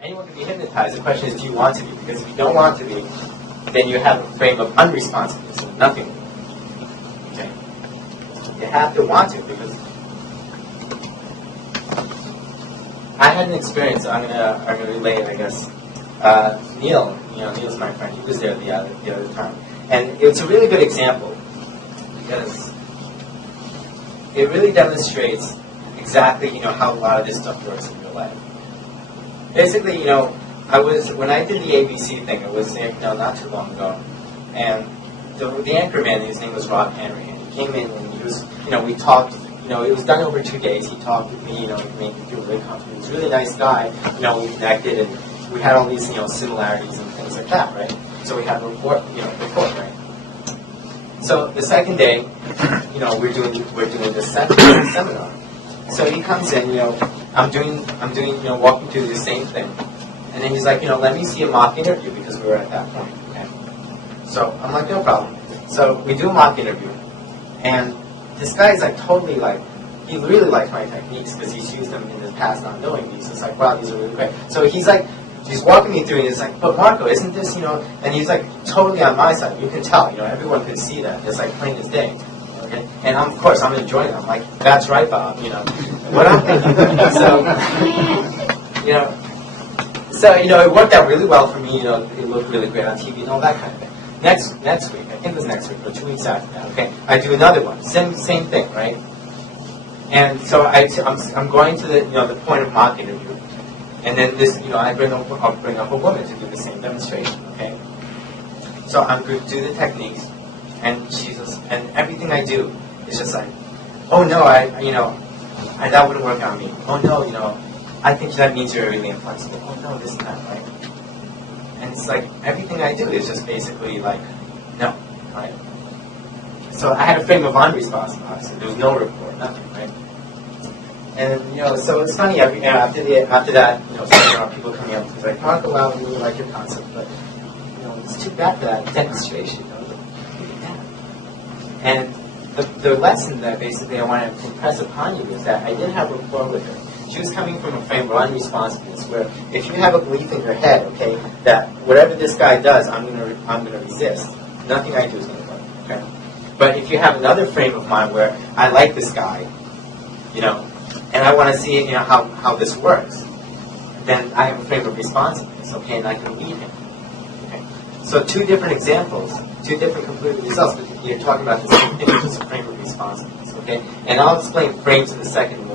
Anyone can be hypnotized. The question is, do you want to be? Because if you don't want to be, then you have a frame of unresponsiveness, and nothing. Okay? You have to want to, because I had an experience. I'm gonna relay it, I guess. Neil, Neil's my friend. He was there the other time, and it's a really good example because it really demonstrates exactly how a lot of this stuff works in real life. Basically, when I did the ABC thing, it was not too long ago, and the anchorman, his name was Rob Henry, and he came in and he was, we talked. It was done over 2 days. He talked with me, he made me feel really comfortable. He was a really nice guy. We connected, and we had all these, similarities and things like that, right? So we had a rapport, right? So the second day, we're doing this seminar. So he comes in, I'm doing, walking through the same thing, and then he's like, let me see a mock interview because we were at that point. Okay. So I'm like, no problem. So we do a mock interview, and this guy is totally he really likes my techniques because he's used them in the past not knowing these. It's wow, these are really great. So he's walking me through and he's but Marco, isn't this, and he's totally on my side. You can tell, everyone can see that. It's plain as day. Okay? And of course, I'm enjoying it. I'm like, that's right, Bob, what I'm thinking. So, it worked out really well for me, it looked really great on TV and all that kind of thing. Next week, I think it was next week, or 2 weeks after that, okay, I do another one, same thing, right? And so I'm going to the point of mock interview, and then this, I'll bring up a woman to do the same demonstration, okay? So I'm going to do the techniques, and and everything I do is just oh no, that wouldn't work on me. Oh no, I think that means you're really inflexible. Oh no, this and that, right? And it's everything I do is just basically no, right? So I had a frame of unresponsiveness. There was no rapport, nothing, right? And so it's funny. After that, people coming up and like, Marco, well, we really like your concept, but it's too bad for that demonstration. And the lesson that basically I wanted to impress upon you is that I didn't have rapport with her. She was coming from a frame of unresponsiveness, where if you have a belief in your head, okay, that whatever this guy does, I'm gonna resist. Nothing I do is gonna work. Okay. But if you have another frame of mind where I like this guy, and I want to see how this works, then I have a frame of responsiveness, okay, and I can lead him. Okay. So 2 different examples, 2 different completely results, but you're talking about the same thing, just a frame of responsiveness, okay? And I'll explain frames in a second.